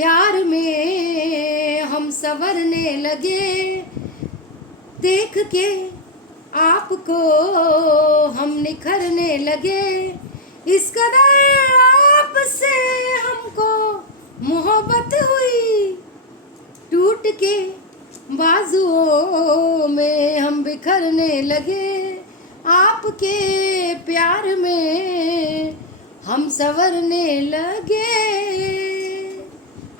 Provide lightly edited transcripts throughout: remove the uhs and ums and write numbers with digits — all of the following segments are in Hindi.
प्यार में हम संवरने लगे, देख के आपको हम निखरने लगे, इस कदर आपसे हमको मोहब्बत हुई, टूट के बाजुओं में हम बिखरने लगे, आपके प्यार में हम संवरने लगे।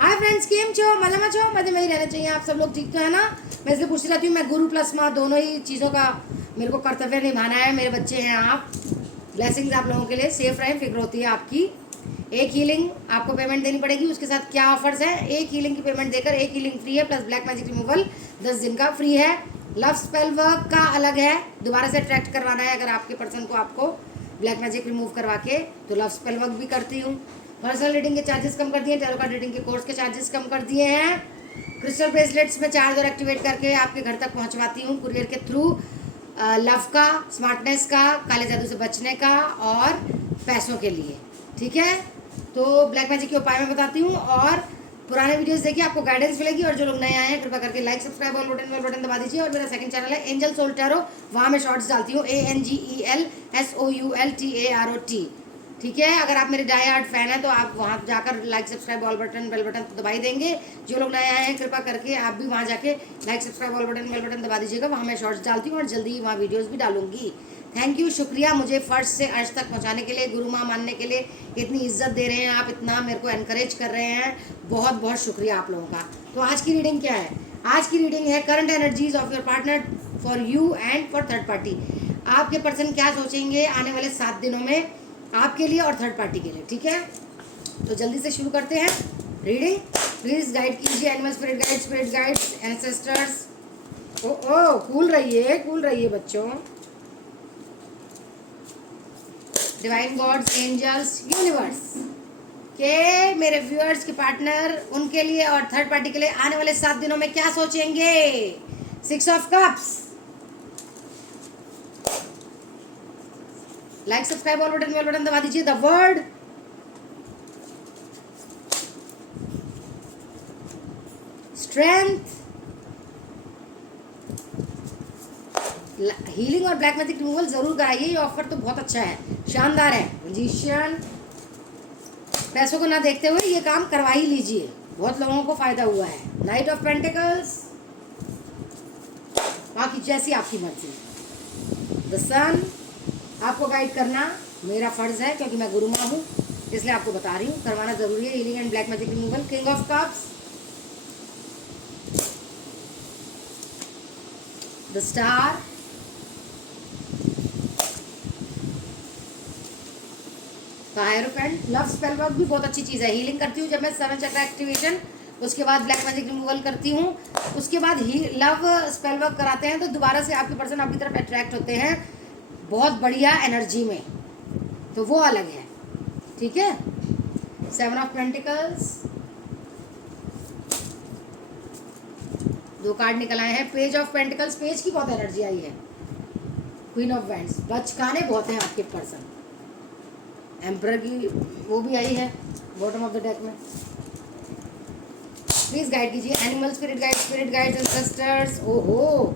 हाय फ्रेंड्स, केम छो? मजा में छो? मजे में ही रहना चाहिए। आप सब लोग ठीक तो है ना? मैं इसलिए पूछ रही हूँ, मैं गुरु प्लस माँ दोनों ही चीज़ों का मेरे को कर्तव्य निभाना है। मेरे बच्चे हैं आप, ब्लेसिंग्स आप लोगों के लिए, सेफ रहें, फिक्र होती है आपकी। एक हीलिंग आपको पेमेंट देनी पड़ेगी, उसके साथ क्या ऑफर्स है? एक हीलिंग की पेमेंट देकर एक हीलिंग फ्री है, प्लस ब्लैक मैजिक रिमूवल 10 दिन का फ्री है। लव स्पेल वर्क का अलग है, दोबारा से अट्रैक्ट करवाना है अगर आपके पर्सन को आपको ब्लैक मैजिक रिमूव करवा के, तो लव स्पेल वर्क भी करती हूँ। पर्सनल रीडिंग के चार्जेस कम कर दिए, टैरो कार्ड रीडिंग के कोर्स के चार्जेस कम कर दिए हैं। क्रिस्टल ब्रेसलेट्स में चार्ज और एक्टिवेट करके आपके घर तक पहुँचवाती हूँ कुरियर के थ्रू। लव का, स्मार्टनेस का, काले जादू से बचने का और पैसों के लिए, ठीक है? तो ब्लैक मैजिक के उपाय मैं बताती हूँ और पुराने वीडियोस देखिए, आपको गाइडेंस मिलेगी। और जो लोग नए आए हैं कृपया करके लाइक, सब्सक्राइब और बेल बटन दबा दीजिए। और मेरा सेकंड चैनल है एंजल सोल टैरो, वहाँ मैं शॉर्ट्स डालती हूँ, ANGELSOULTAROT, ठीक है? अगर आप मेरे डाई हार्ट फैन हैं तो आप वहाँ जाकर लाइक, सब्सक्राइब, बेल बटन तो दबा ही देंगे। जो लोग नए आए हैं कृपया करके आप भी वहाँ जाके लाइक, सब्सक्राइब, बेल बटन दबा दीजिएगा। वहाँ मैं शॉर्ट्स डालती हूँ और जल्दी ही वहाँ वीडियोज़ भी डालूंगी। थैंक यू, शुक्रिया मुझे फर्स्ट से अर्श तक पहुँचाने के लिए, गुरु माँ मानने के लिए। इतनी इज्जत दे रहे हैं आप, इतना मेरे को एनकरेज कर रहे हैं, बहुत बहुत शुक्रिया आप लोगों का। तो आज की रीडिंग क्या है? आज की रीडिंग है current energies of your partner for you and for third party. आपके पर्सन क्या सोचेंगे आने वाले 7 दिनों में आपके लिए और थर्ड पार्टी के लिए, ठीक है? तो जल्दी से शुरू करते हैं रीडिंग। प्लीज गाइड कीजिए, एनिमल स्पिरिट गाइड्स, एंसेस्टर्स। ओ कूल रहिए बच्चों। डिवाइन गॉड्स, एंजल्स, यूनिवर्स के मेरे व्यूअर्स के पार्टनर, उनके लिए और थर्ड पार्टी के लिए आने वाले 7 दिनों में क्या सोचेंगे? 6 ऑफ कप्स। लाइक, सब्सक्राइब और बेल बटन दबा दीजिए। द वर्ड, स्ट्रेंथ, हीलिंग और ब्लैक मैजिक रिमूवल जरूर कराइए, ये ऑफर तो बहुत अच्छा है, शानदार है। मैजिशियन, पैसों को ना देखते हुए ये काम करवा ही लीजिए, बहुत लोगों को फायदा हुआ है। नाइट ऑफ पेंटिकल्स, बाकी जैसी आपकी मर्जी। द सन, आपको गाइड करना मेरा फर्ज है क्योंकि मैं गुरु माँ हूँ, इसलिए आपको बता रही हूँ, करवाना जरूरी है healing and black magic removal. King of cups, the star, hierophant. Love spell work भी बहुत अच्छी चीज़ है, हीलिंग करती हूँ जब मैं 7 चक्र एक्टिवेशन, उसके बाद ब्लैक मैजिक रिमूवल करती हूँ, उसके बाद ही लव स्पेल वर्क कराते हैं तो दोबारा से आपके पर्सन आपकी तरफ अट्रैक्ट होते हैं बहुत बढ़िया एनर्जी में, तो वो अलग है, ठीक है? 7 ऑफ पेंटिकल्स, 2 कार्ड निकल आए हैं। पेज ऑफ पेंटिकल्स, पेज की बहुत एनर्जी आई है। क्वीन ऑफ वैंड्स, बचकाने बहुत हैं आपके पर्सन। एम्परर की वो भी आई है बॉटम ऑफ द डेक में। प्लीज गाइड कीजिए, एनिमल स्पिरिट गाइड्स, एंसेस्टर्स। ओहो,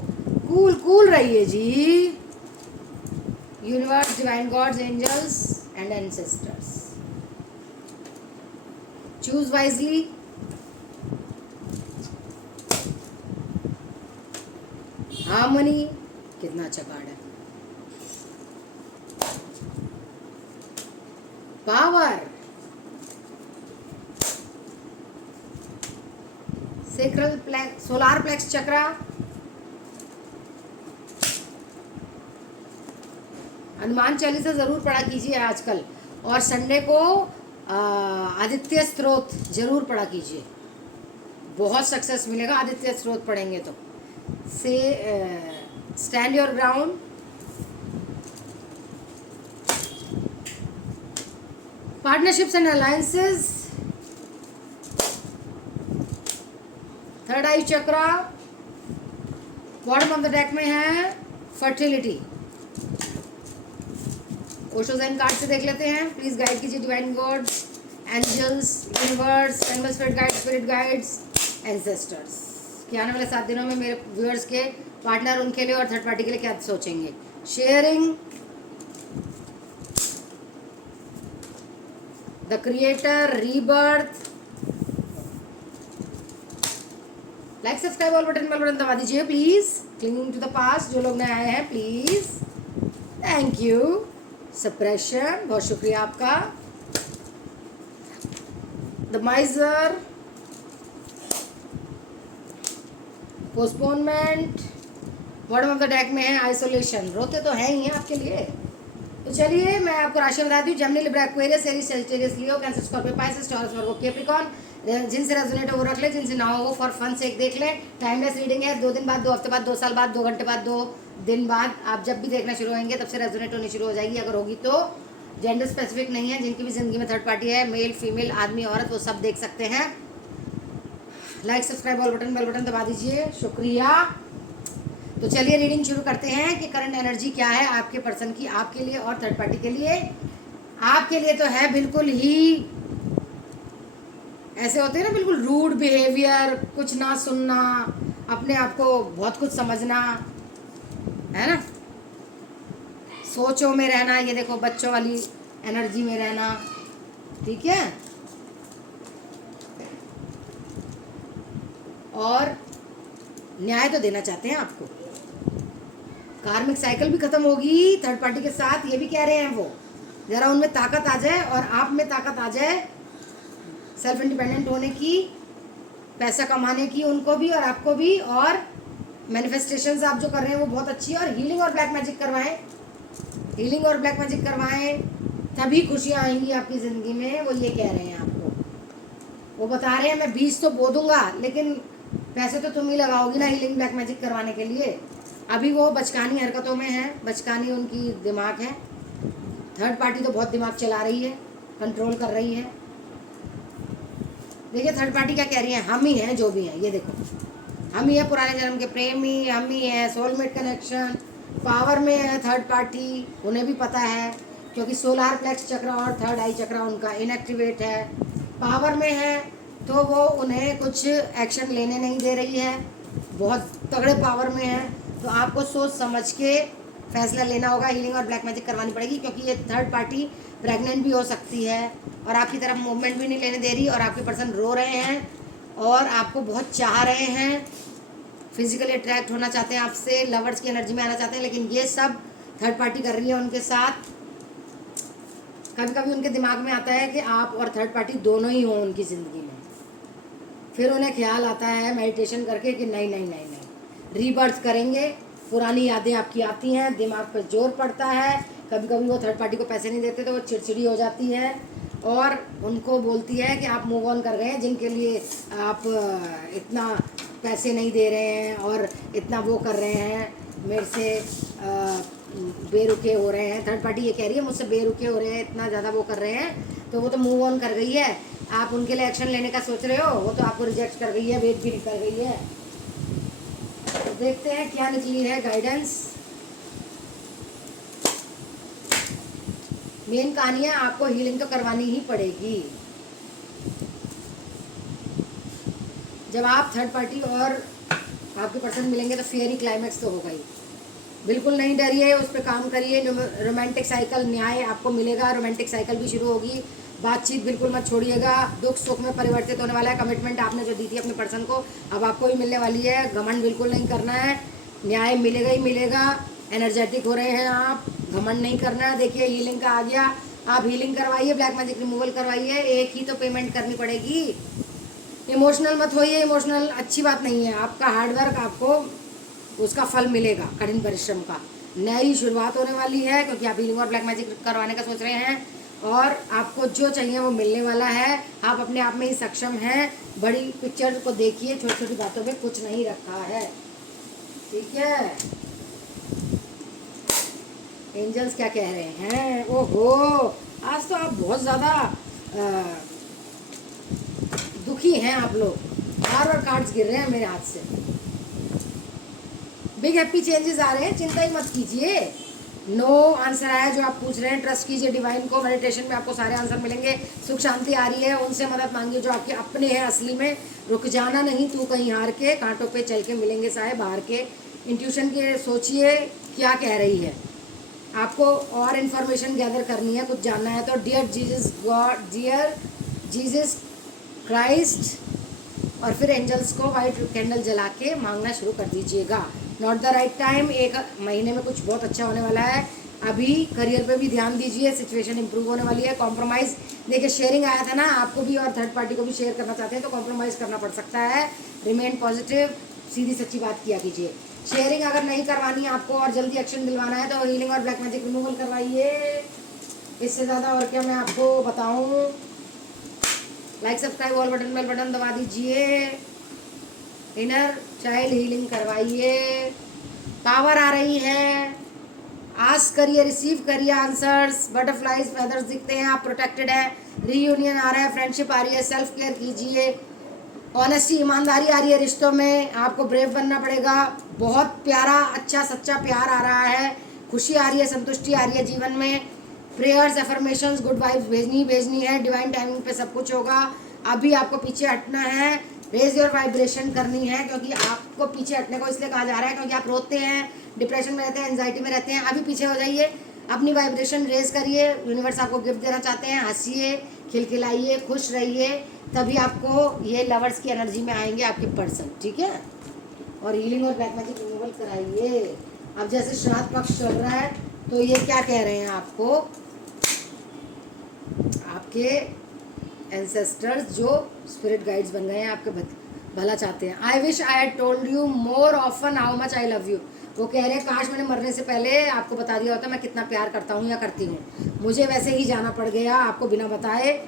कूल रहिए जी। Universe, divine gods, angels and ancestors, choose wisely. Harmony, कितना अच्छा कार्ड है। Power, sacral plexus, solar plexus chakra, Hanuman Chalisa जरूर पढ़ा कीजिए आजकल, और संडे को आदित्य स्त्रोत जरूर पढ़ा कीजिए, बहुत सक्सेस मिलेगा आदित्य स्त्रोत पढ़ेंगे तो। से stand your ground, partnerships and alliances, third I chakra, bottom of the deck में है फर्टिलिटी। ओशो ज़ेन कार्ड से देख लेते हैं, प्लीज गाइड कीजिए divine gods, angels, universe, animal spirit guides, ancestors कि आने वाले 7 दिनों में मेरे व्यूअर्स के पार्टनर उनके लिए और थर्ड पार्टी के लिए क्या सोचेंगे. Sharing the creator, rebirth. Like subscribe all button दबा दीजिए please. Clinging to the past जो लोग नए आए हैं प्लीज. Thank you. सप्रेशन बहुत शुक्रिया आपका. The माइजर, postponement. Bottom of the deck में है आइसोलेशन. रोते तो हैं ही आपके लिए. तो चलिए मैं आपको राशि बता दूँ. Gemini, Libra, Aquarius, Aries, Sagittarius, Leo, Cancer, Scorpio, Pisces, Taurus, Virgo, Capricorn. जिनसे रेजोनेट हो वो रख ले, जिनसे ना हो वो फॉर फन से एक देख लें. टाइमलेस रीडिंग है. 2 दिन बाद, 2 हफ्ते बाद, 2 साल बाद, 2 घंटे बाद, 2 दिन बाद आप जब भी देखना शुरू होंगे तब से रेजोनेट होनी शुरू हो जाएगी. अगर होगी तो जेंडर स्पेसिफिक नहीं है. जिनकी भी ज़िंदगी में थर्ड पार्टी है, मेल फीमेल, आदमी औरत, वो सब देख सकते हैं. Like subscribe all button, bell button दबा दीजिए. शुक्रिया. तो चलिए रीडिंग शुरू करते हैं कि करंट एनर्जी क्या है आपके पर्सन की, आपके लिए और थर्ड पार्टी के लिए. आपके लिए तो है बिल्कुल ही ऐसे होते हैं ना, बिल्कुल रूड बिहेवियर, कुछ ना सुनना, अपने आप को बहुत कुछ समझना, है ना, सोचों में रहना. ये देखो बच्चों वाली एनर्जी में रहना. ठीक है. और न्याय तो देना चाहते हैं आपको. कार्मिक साइकिल भी खत्म होगी थर्ड पार्टी के साथ, ये भी कह रहे हैं वो. ज़रा उनमें ताकत आ जाए और आप में ताकत आ जाए सेल्फ इंडिपेंडेंट होने की, पैसा कमाने की, उनको भी और आपको भी. और मैनिफेस्टेशंस आप जो कर रहे हैं वो बहुत अच्छी है. और हीलिंग और ब्लैक मैजिक करवाएं. हीलिंग और ब्लैक मैजिक करवाएं तभी खुशियाँ आएंगी आपकी ज़िंदगी में. वो ये कह रहे हैं आपको. वो बता रहे हैं मैं बीज तो बो दूंगा लेकिन पैसे तो तुम ही लगाओगी ना हीलिंग ब्लैक मैजिक करवाने के लिए. अभी वो बचकानी हरकतों में है, बचकानी उनकी दिमाग है. थर्ड पार्टी तो बहुत दिमाग चला रही है, कंट्रोल कर रही है. देखिए थर्ड पार्टी क्या कह रही है. हम ही हैं जो भी हैं. ये देखो हम ही है पुराने जन्म के प्रेमी, हम ही है सोलमेट कनेक्शन. पावर में है थर्ड पार्टी, उन्हें भी पता है क्योंकि सोलार प्लेक्स चक्र और थर्ड आई चक्र उनका इनएक्टिवेट है. पावर में है तो वो उन्हें कुछ एक्शन लेने नहीं दे रही है. बहुत तगड़े पावर में है तो आपको सोच समझ के फैसला लेना होगा. हीलिंग और ब्लैक मैजिक करवानी पड़ेगी क्योंकि ये थर्ड पार्टी प्रेग्नेंट भी हो सकती है और आपकी तरफ मूवमेंट भी नहीं लेने दे रही. और आपके पर्सन रो रहे हैं और आपको बहुत चाह रहे हैं, फिजिकली अट्रैक्ट होना चाहते हैं आपसे, लवर्स की एनर्जी में आना चाहते हैं. लेकिन ये सब थर्ड पार्टी कर रही है उनके साथ. कभी कभी उनके दिमाग में आता है कि आप और थर्ड पार्टी दोनों ही हों उनकी ज़िंदगी में. फिर उन्हें ख्याल आता है मेडिटेशन करके कि नहीं नहीं नहीं नहीं रीबर्थ करेंगे. पुरानी यादें आपकी आती हैं, दिमाग पर जोर पड़ता है. कभी कभी वो थर्ड पार्टी को पैसे नहीं देते तो वो चिड़चिड़ी हो जाती है और उनको बोलती है कि आप मूव ऑन कर गए हैं, जिनके लिए आप इतना पैसे नहीं दे रहे हैं और इतना वो कर रहे हैं, मेरे से बेरुखे हो रहे हैं. थर्ड पार्टी ये कह रही है मुझसे बेरुखे हो रहे हैं, इतना ज़्यादा वो कर रहे हैं, तो वो तो मूव ऑन कर गई है. आप उनके लिए एक्शन लेने का सोच रहे हो, वो तो आपको रिजेक्ट कर गई है, वेट भी कर गई है. तो देखते हैं क्या निकली है गाइडेंस. मेन कहानी है आपको हीलिंग तो करवानी ही पड़ेगी. जब आप थर्ड पार्टी और आपके पर्सन मिलेंगे तो फेयरी क्लाइमेक्स तो होगा ही. बिल्कुल नहीं डरिए, उस पर काम करिए. रोमांटिक साइकिल न्याय आपको मिलेगा. रोमांटिक साइकिल भी शुरू होगी. बातचीत बिल्कुल मत छोड़िएगा. दुख सुख में परिवर्तित होने वाला है. कमिटमेंट आपने जो दी थी अपने पर्सन को अब आपको भी मिलने वाली है. घमंड बिल्कुल नहीं करना है. न्याय मिलेगा ही मिलेगा. एनर्जेटिक हो रहे हैं आप, घमंड नहीं करना है. देखिए हीलिंग का आ गया. आप हीलिंग करवाइए, ब्लैक मैजिक रिमूवल करवाइए. एक ही तो पेमेंट करनी पड़ेगी. इमोशनल मत होइए. इमोशनल अच्छी बात नहीं है. आपका हार्डवर्क आपको उसका फल मिलेगा, कठिन परिश्रम का. नई शुरुआत होने वाली है क्योंकि आप हीलिंग और ब्लैक मैजिक करवाने का सोच रहे हैं और आपको जो चाहिए वो मिलने वाला है. आप अपने आप में ही सक्षम हैं. बड़ी पिक्चर को देखिए, छोटी छोटी बातों में कुछ नहीं रखा है. ठीक है. एंजल्स क्या कह रहे हैं. ओहो, आज तो आप बहुत ज़्यादा दुखी हैं आप लोग. बार बार कार्ड्स गिर रहे हैं मेरे हाथ से. बिग हैप्पी चेंजेस आ रहे हैं, चिंता ही मत कीजिए. नो आंसर आया जो आप पूछ रहे हैं। ट्रस्ट कीजिए डिवाइन को, मेडिटेशन में आपको सारे आंसर मिलेंगे। सुख शांति आ रही है, उनसे मदद मांगिए जो आपके अपने हैं असली में। रुक जाना नहीं, तू कहीं हार के, कांटों पे चल के मिलेंगे साए बाहर के। इंट्यूशन के सोचिए क्या कह रही है आपको, और इन्फॉर्मेशन गैदर करनी है, कुछ जानना है तो dear Jesus God, dear Jesus Christ, और फिर एंजल्स को वाइट कैंडल जला के मांगना शुरू कर दीजिएगा। नॉट द राइट टाइम, एक महीने में कुछ बहुत अच्छा होने वाला है। अभी करियर पे भी ध्यान दीजिए, सिचुएशन इंप्रूव होने वाली है। कॉम्प्रोमाइज़, देखिए शेयरिंग आया था ना, आपको भी और थर्ड पार्टी को भी शेयर करना चाहते हैं तो कॉम्प्रोमाइज़ करना पड़ सकता है। रिमेन पॉजिटिव, सीधी सच्ची बात किया कीजिए। शेयरिंग अगर नहीं करवानी है आपको और जल्दी एक्शन दिलवाना है तो हीलिंग और ब्लैक मैजिक रिमूवल करवाइए। इससे ज़्यादा और क्या मैं आपको बताऊँ। Like subscribe all button, bell button दबा दीजिए। इनर चाइल्ड हीलिंग करवाइए। पावर आ रही है, आस्क करिए, रिसीव करिए आंसर्स। बटरफ्लाइज फेदर्स दिखते हैं, आप प्रोटेक्टेड है। रीयूनियन आ रहा है, फ्रेंडशिप आ रही है, सेल्फ केयर कीजिए। ऑनेस्टी, ईमानदारी आ रही है रिश्तों में, आपको ब्रेव बनना पड़ेगा। बहुत प्यारा अच्छा सच्चा प्यार आ रहा है, खुशी आ रही है, संतुष्टि आ रही है जीवन में। प्रेयर्स, एफर्मेशंस, गुड वाइब्स भेजनी है। डिवाइन टाइमिंग पे सब कुछ होगा। अभी आपको पीछे हटना है, रेज योर वाइब्रेशन करनी है, क्योंकि आपको पीछे हटने को इसलिए कहा जा रहा है क्योंकि आप रोते हैं, डिप्रेशन में रहते हैं, एंजाइटी में रहते हैं। अभी पीछे हो जाइए, अपनी वाइब्रेशन रेज करिए। यूनिवर्स आपको गिफ्ट देना चाहते हैं, हंसिए, खिलखिलाइए, खुश रहिए, तभी आपको ये लवर्स की एनर्जी में आएंगे आपके पर्सन, ठीक है। और हीलिंग और ब्लैक मैजिक रिमूवल कराइए। अब जैसे श्राद्ध पक्ष चल रहा है तो ये क्या कह रहे हैं आपको, आपके एंसेस्टर्स जो स्पिरिट गाइड्स बन गए हैं, आपके भला चाहते हैं। I wish I had told you more often how much I love you. वो कह रहे हैं काश मैंने मरने से पहले आपको बता दिया होता मैं कितना प्यार करता हूँ या करती हूँ। मुझे वैसे ही जाना पड़ गया आपको बिना बताए।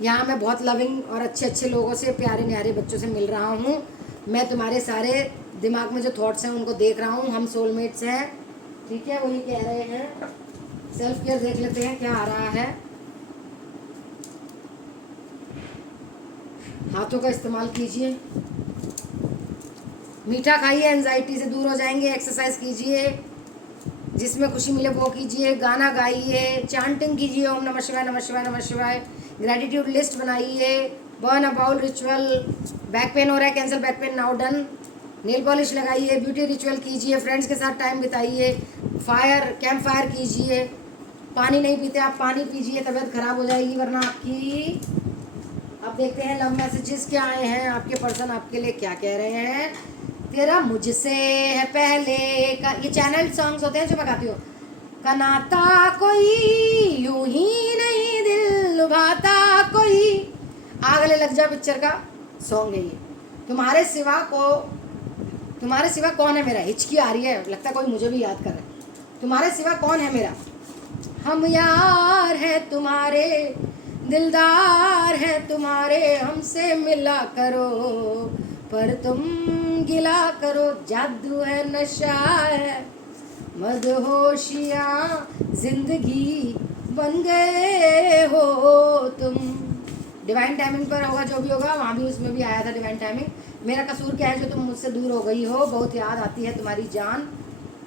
यहाँ मैं बहुत लविंग और अच्छे अच्छे लोगों से, प्यारे न्यारे बच्चों से मिल रहा हूँ। मैं तुम्हारे सारे दिमाग में जो थॉट्स हैं उनको देख रहा हूँ। हम सोलमेट्स हैं, ठीक है। वही कह रहे हैं। सेल्फ केयर देख लेते हैं क्या आ रहा है। हाथों का इस्तेमाल कीजिए, मीठा खाइए, एंजाइटी से दूर हो जाएंगे। एक्सरसाइज कीजिए, जिसमें खुशी मिले वो कीजिए। गाना गाइए, चांटिंग कीजिए, ओम नमः शिवाय नमः शिवाय नमः शिवाय। ग्रेटिट्यूड लिस्ट बनाइए। Burn a bowl ritual. Back pain हो रहा है, cancel back pain, now done. Nail polish लगाइए, ब्यूटी रिचुअल कीजिए, फ्रेंड्स के साथ टाइम बिताइए, फायर कैंप फायर कीजिए। पानी नहीं पीते आप, पानी पीजिए, तबीयत खराब हो जाएगी वरना आपकी। अब देखते हैं लव मैसेजेस क्या आए हैं, आपके पर्सन आपके लिए क्या कह रहे हैं। तेरा मुझसे है पहले का, ये चैनल सॉन्ग्स होते हैं जो मैं गाती हूँ। का नाता कोई यूं ही नहीं दिल लुभाता कोई, आग ले लग जा पिक्चर का सॉन्ग है ये। तुम्हारे सिवा कौन है मेरा, हिचकी आ रही है, लगता है कोई मुझे भी याद कर रहा है। तुम्हारे सिवा कौन है मेरा, हम यार है तुम्हारे, दिलदार है तुम्हारे, हमसे मिला करो पर तुम गिला करो। जादू है, नशा है, मदहोशियाँ जिंदगी बन गए हो तुम। डिवाइन टाइमिंग पर होगा जो भी होगा, वहाँ भी उसमें भी आया था डिवाइन टाइमिंग। मेरा कसूर क्या है जो तुम मुझसे दूर हो गई हो, बहुत याद आती है तुम्हारी जान।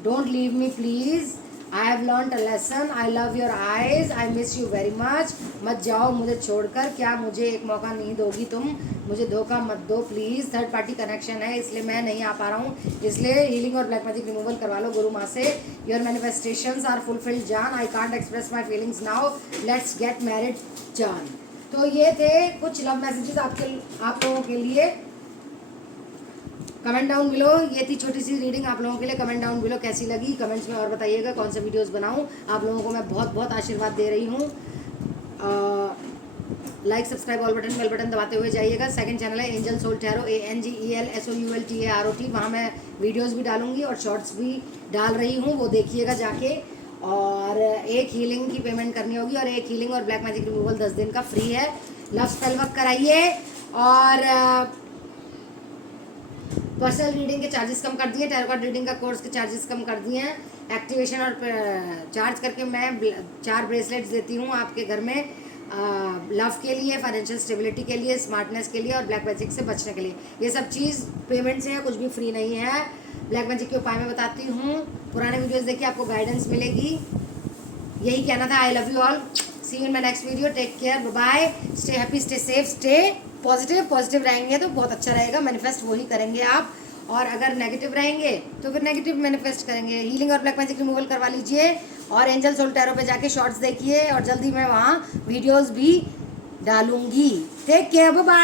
Don't leave me please, I have learn a lesson, I love your eyes, I miss you very much. मत जाओ मुझे छोड़कर, क्या मुझे एक मौका नहीं दोगी तुम, मुझे धोखा मत दो प्लीज़। थर्ड पार्टी कनेक्शन है इसलिए मैं नहीं आ पा रहा हूँ, इसलिए हीलिंग और ब्लैक मैजिक रिमूवल करवा लो गुरु माँ से। योर मैनिफेस्टेशंस आर फुलफिल्ड जान, I can't express my feelings now, let's get married जान। तो ये थे कुछ लव मैसेजेस आप लोगों के लिए। कमेंट डाउन बिलो, ये थी छोटी सी रीडिंग आप लोगों के लिए। कमेंट डाउन बिलो कैसी लगी, कमेंट्स में और बताइएगा कौन सा वीडियोस बनाऊं। आप लोगों को मैं बहुत बहुत आशीर्वाद दे रही हूँ। Like subscribe all button, bell button दबाते हुए जाइएगा। सेकंड चैनल है एंजल सोल टैरो, ANGELSOULTAROT, वहाँ मैं वीडियोस भी डालूंगी और शॉर्ट्स भी डाल रही हूँ, वो देखिएगा जाके। और एक हीलिंग की पेमेंट करनी होगी और एक हीलिंग और ब्लैक मैजिक रिमूवल 10 दिन का फ्री है। लव स्पेल वर्क कराइए और पर्सनल रीडिंग के चार्जेस कम कर दिए, टैरो कार्ड रीडिंग का कोर्स के चार्जेस कम कर दिए हैं। एक्टिवेशन और चार्ज करके मैं 4 ब्रेसलेट्स देती हूँ आपके घर में, लव के लिए, फाइनेंशियल स्टेबिलिटी के लिए, स्मार्टनेस के लिए और ब्लैक मैजिक से बचने के लिए। ये सब चीज़ पेमेंट से है, कुछ भी फ्री नहीं है। ब्लैक मैजिक के उपाय मैं बताती हूँ। पुराने वीडियोस देखिए, आपको गाइडेंस मिलेगी। यही कहना था। I love you all, see you in my next video, take care, bye, stay happy, stay safe, stay positive रहेंगे तो बहुत अच्छा रहेगा। मैनिफेस्ट वही करेंगे आप, और अगर नेगेटिव रहेंगे तो फिर नेगेटिव मैनिफेस्ट करेंगे। हीलिंग और ब्लैक मैजिक रिमूवल करवा लीजिए, और एंजल सोल टैरो पे जाके शॉर्ट्स देखिए, और जल्दी मैं वहाँ वीडियोस भी डालूंगी। Take care, bye.